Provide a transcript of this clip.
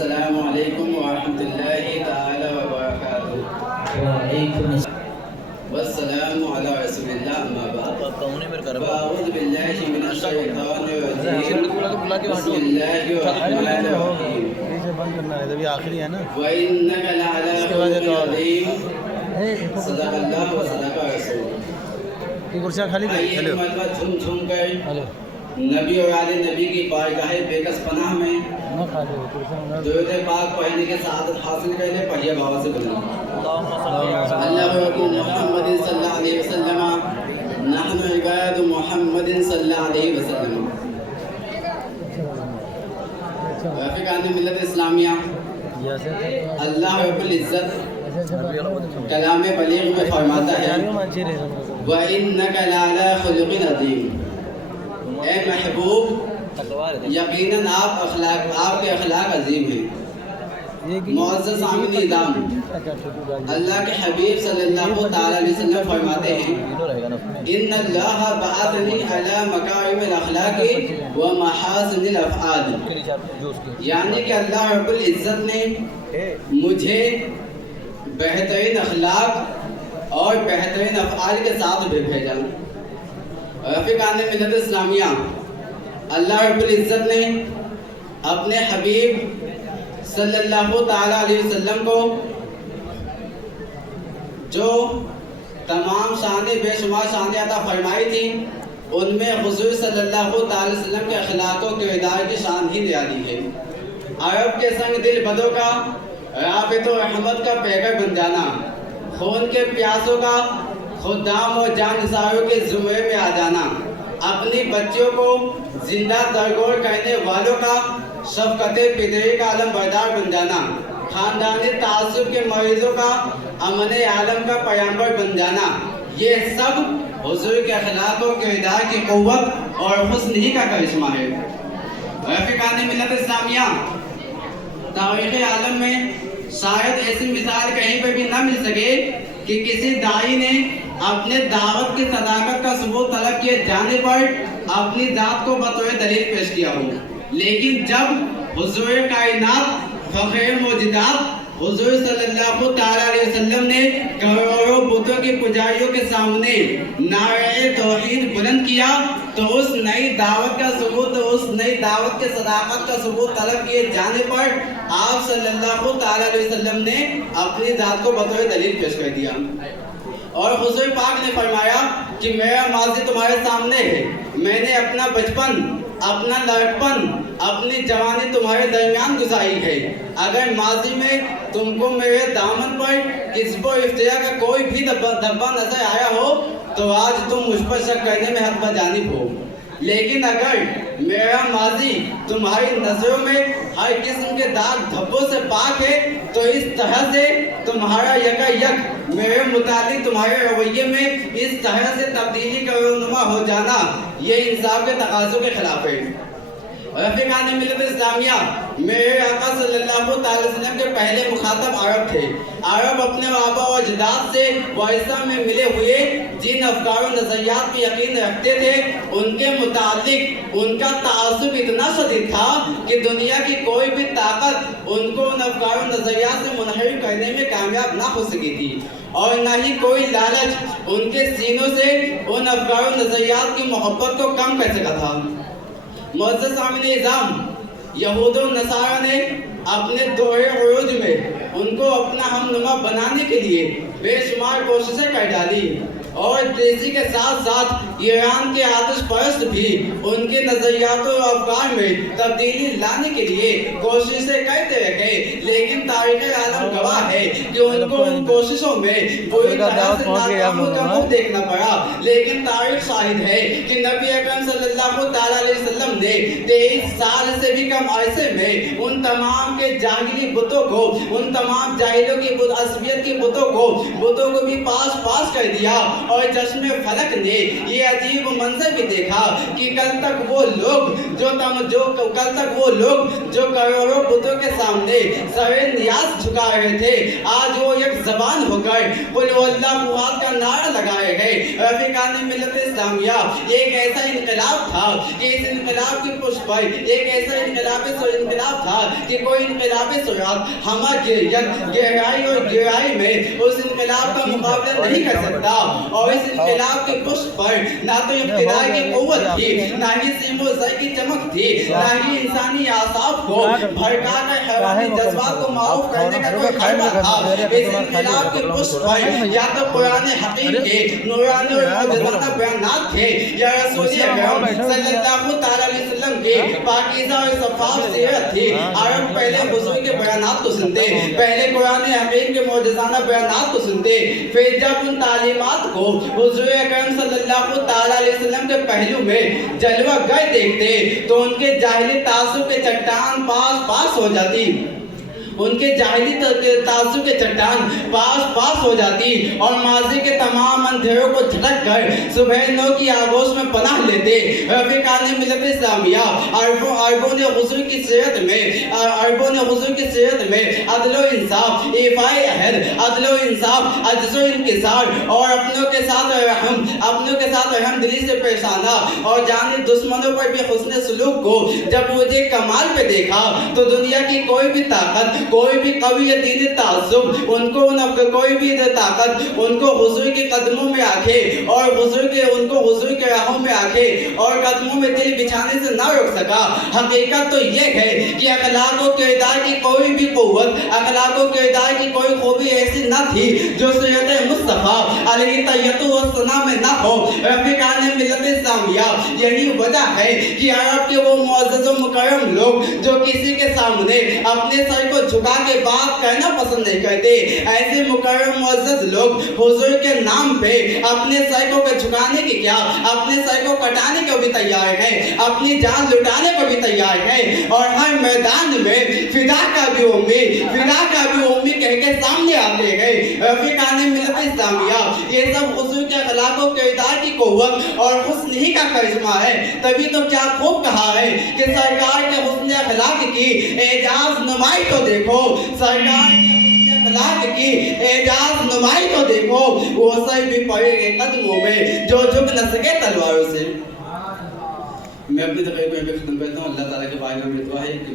السلام علیکم ورحمۃ اللہ تعالی وبرکاتہ. وعلیکم السلام. والسلام علی رسول اللہ اما بعد. اعوذ باللہ من الشیطان الرجیم. بسم اللہ الرحمن الرحیم. آخری ہے نا. وَإِنَّكَ لَعَلَىٰ خُلُقٍ عَظِيمٍ. صدق اللہ و صدق رسول. آئیے مرتبہ جھوم جھوم کر نبی اور آل نبی کی بارگاہ بےکس پناہ میں درود پاک پڑھنے کے سعادت حاصل کرنے. پڑھیے بابا سے بلند. اللہ رسول محمد صلی اللہ علیہ وسلم نحن عباد محمد صلی اللہ علیہ وسلم. رفیقان ملت اسلامیہ، اللہ رب العزت کلام بلیغ میں فرماتا ہے وَإِنَّكَ لَعَلَىٰ خُلُقٍ عَظِيمٍ. اے محبوب، یقیناً آپ کے اخلاق عظیم ہیں. معزز سامعین اعظام، اللہ کے حبیب صلی اللہ تعالی علیہ وسلم فرماتے ہیں ان اللہ بعثنی علی مکارم الاخلاق و محاسن الافعال. یعنی کہ اللہ رب العزت نے مجھے بہترین اخلاق اور بہترین افعال کے ساتھ بھیجا. رفیقان ملت اسلامیہ، اللہ رب العزت نے اپنے حبیب صلی اللہ تعالی علیہ وسلم کو جو تمام شانیں بے شمار شانیں عطا فرمائی تھی، ان میں حضور صلی اللہ تعالی وسلم کے اخلاق و کردار کی شان ہی نرالی ہے. عرب کے سنگ دل بدوں کا رابط و رحمت کا پیکر بن جانا، خون کے پیاسوں کا خدام اور جان نثاروں کے زمرے میں آ جانا، اپنی بچیوں کو زندہ درگور کرنے والوں کا شفقت پدری کا علم بردار بن جانا، خاندانی تعصب کے مریضوں کا امن عالم کا پیامبر بن جانا، یہ سب حضور کے اخلاق و کردار کی قوت اور حسن ہی کا کرشمہ ہے. رفیقان ملت اسلامیہ، تاریخ عالم میں شاید ایسی مثال کہیں پہ بھی نہ مل سکے کہ کسی داعی نے اپنے دعوت کی صداقت کا ثبوت طلب کیے جانے پر اپنی ذات کو بطور دلیل پیش کیا ہو. لیکن جب حضور کائنات فخر موجودات حضور صلی اللہ تعالی علیہ وسلم نے کروڑوں بتوں کی پجاریوں کے سامنے نعرہ توحید بلند کیا تو اس نئی دعوت کا ثبوت، اس نئی دعوت کے صداقت کا ثبوت طلب کیے جانے پر آپ صلی اللہ تعالی علیہ وسلم نے اپنی ذات کو بطور دلیل پیش کر دیا. اور حضور پاک نے فرمایا کہ میرا ماضی تمہارے سامنے ہے، میں نے اپنا بچپن، اپنا لڑکپن، اپنی جوانی تمہارے درمیان گزاری ہے. اگر ماضی میں تم کو میرے دامن پر کسب و افتراء کا کوئی بھی دھبا نظر آیا ہو تو آج تم مجھ پر شک کرنے میں حد بجانب ہو. لیکن اگر میرا ماضی تمہاری نظروں میں ہر قسم کے داغ دھبوں سے پاک ہے تو اس طرح سے تمہارا یک میرے متعلق تمہارے رویے میں اس طرح سے تبدیلی کا رونما ہو جانا یہ انصاف کے تقاضوں کے خلاف ہے. رفیقان ملت اسلامیہ، میرے آقا صلی اللہ تعالی وسلم کے پہلے مخاطب عرب تھے. عرب اپنے آبا و اجداد سے ورثہ میں ملے ہوئے جن افکار و نظریات پہ یقین رکھتے تھے، ان کے متعلق ان کا تعصب اتنا شدید تھا کہ دنیا کی کوئی بھی طاقت ان کو ان افکار و نظریات سے منحرف کرنے میں کامیاب نہ ہو سکی تھی، اور نہ ہی کوئی لالچ ان کے سینوں سے ان افکار و نظریات کی محبت کو کم کر سکا تھا. معزز سامعین اعظام، یہود و نصارہ نے اپنے دور عروج میں ان کو اپنا ہمنما بنانے کے لیے بے شمار کوششیں کر ڈالی، اور تیزی کے ساتھ ساتھ ایران کے آتش پرست بھی ان کے نظریات و افکار میں تبدیلی لانے کے لیے کوششیں کرتے رہے. لیکن تاریخ عالم گواہ ہے کہ ان کو ان کوششوں میں پوری طرح سے ناکامی کا منہ دیکھنا پڑا. لیکن تاریخ شاہد ہے کہ نبی اکرم صلی اللہ تعالی علیہ وسلم نے 23 سال سے بھی کم عرصے میں ان تمام کے جاہلی بتوں کو، ان تمام جاہلوں کی عصبیت کی بتوں کو بھی پاس کر دیا اور چشم فلک نے یہ عجیب منظر بھی دیکھا کہ کل تک وہ لوگ جو کروڑوں بتوں کے سامنے سر نیاز جھکا رہے تھے، آج وہ ایک زبان ہو کر قل هو اللہ احد کا نعرہ لگائے گئے۔ رفیقان ملت اسلامیہ، ایک ایسا انقلاب تھا کہ اس انقلاب کی پشت پر ایک ایسا انقلاب تھا کہ کوئی انقلاب سرعت ہمہ گہرائی اور گہرائی میں اس انقلاب کا مقابلہ نہیں کر سکتا، اور اس انقلاب کے پشت پر نہ تو ابتدائی کی قوت تھی، نہ ہی سیم و زر کی چمک تھی، نہ ہی انسانی اعصاب کو بھڑکا کر حیوانی جذبات کو معروف کرنے کا کوئی غلبہ تھا۔ اس انقلاب کے پشت پر یا تو قرآن حکیم کے نورانی اور معجزانہ بیانات تھے، یا رسول اکرم صلی اللہ تعالی علیہ وسلم کی پاکیزہ اور شفاف سیرت تھی۔ عرب پہلے حضور کے بیانات کو سنتے، پہلے قرآن حکیم کے معجزانہ بیانات کو سنتے، پھر جب ان تعلیمات کو حضور اکرم صلی اللہ تعالی علیہ وسلم کے پہلو میں جلوہ گر دیکھتے تو ان کے جاہلی تعصب کے چٹان پاس ہو جاتی، ان کے جاہلی تعصب کے چٹان پاس ہو جاتی، اور ماضی کے تمام اندھیروں کو جھٹک کر صبح نو کی آغوش میں پناہ لیتے۔ رفیقان ملت اسلامیہ، عربوں نے حضور کی سیرت میں عدل و انصاف، ایفائے عہد، عدل و انصاف، عجز و انکسار، اور اپنوں کے ساتھ رحم دلی سے پیش آنا، اور جانب دشمنوں پر بھی حسن سلوک کو جب مجھے کمال پہ دیکھا تو دنیا کی کوئی بھی طاقت، کوئی بھی قوی دینی تعصب، ان کو حضور کے قدموں میں آکے اور حضور کے راہوں میں آکے اور قدموں میں دل بچھانے سے نہ روک سکا۔ حقیقت تو یہ ہے کہ اخلاق و کردار کی کوئی بھی قوت، اخلاق و کردار کی کوئی خوبی ایسی نہ تھی جو سیرت مصطفیٰ علیہ طیۃ والثناء میں نہ ہو۔ رفیقان ملت اسلامیہ، یہی وجہ ہے کہ عرب کے وہ معزز و مکرم لوگ جو کسی کے سامنے اپنے سر کو جھکا کے بات کرنا پسند نہیں کرتے، ایسے مکرم معزز لوگ حضور کے نام پہ اپنے سر کو جھکانے کی کیا، اپنے سر کو کٹانے کو بھی تیار ہیں، اپنی جان لٹانے کو بھی تیار ہیں، اور ہر میدان میں فدا کا بھی امی کہہ کے سامنے آتے ہیں۔ رفیقان ملت اسلامیہ، یہ سب حضور کے اخلاق و کردار کی قوت اور حسن ہی کا کرشمہ ہے۔ تبھی تو کیا خوب کہا ہے کہ سرکار کے حسن اخلاق کی اعجاز نمائی تو دیکھو، سرکار کے حسن اخلاق کی اعجاز نمائی تو دیکھو، وہ سر بھی پڑے گے قدموں میں جو جھک نہ سکے تلواروں سے۔ میں اپنی تقریر کو ختم کرتا ہوں۔ اللہ تعالیٰ کے بارے میں دعا ہے کہ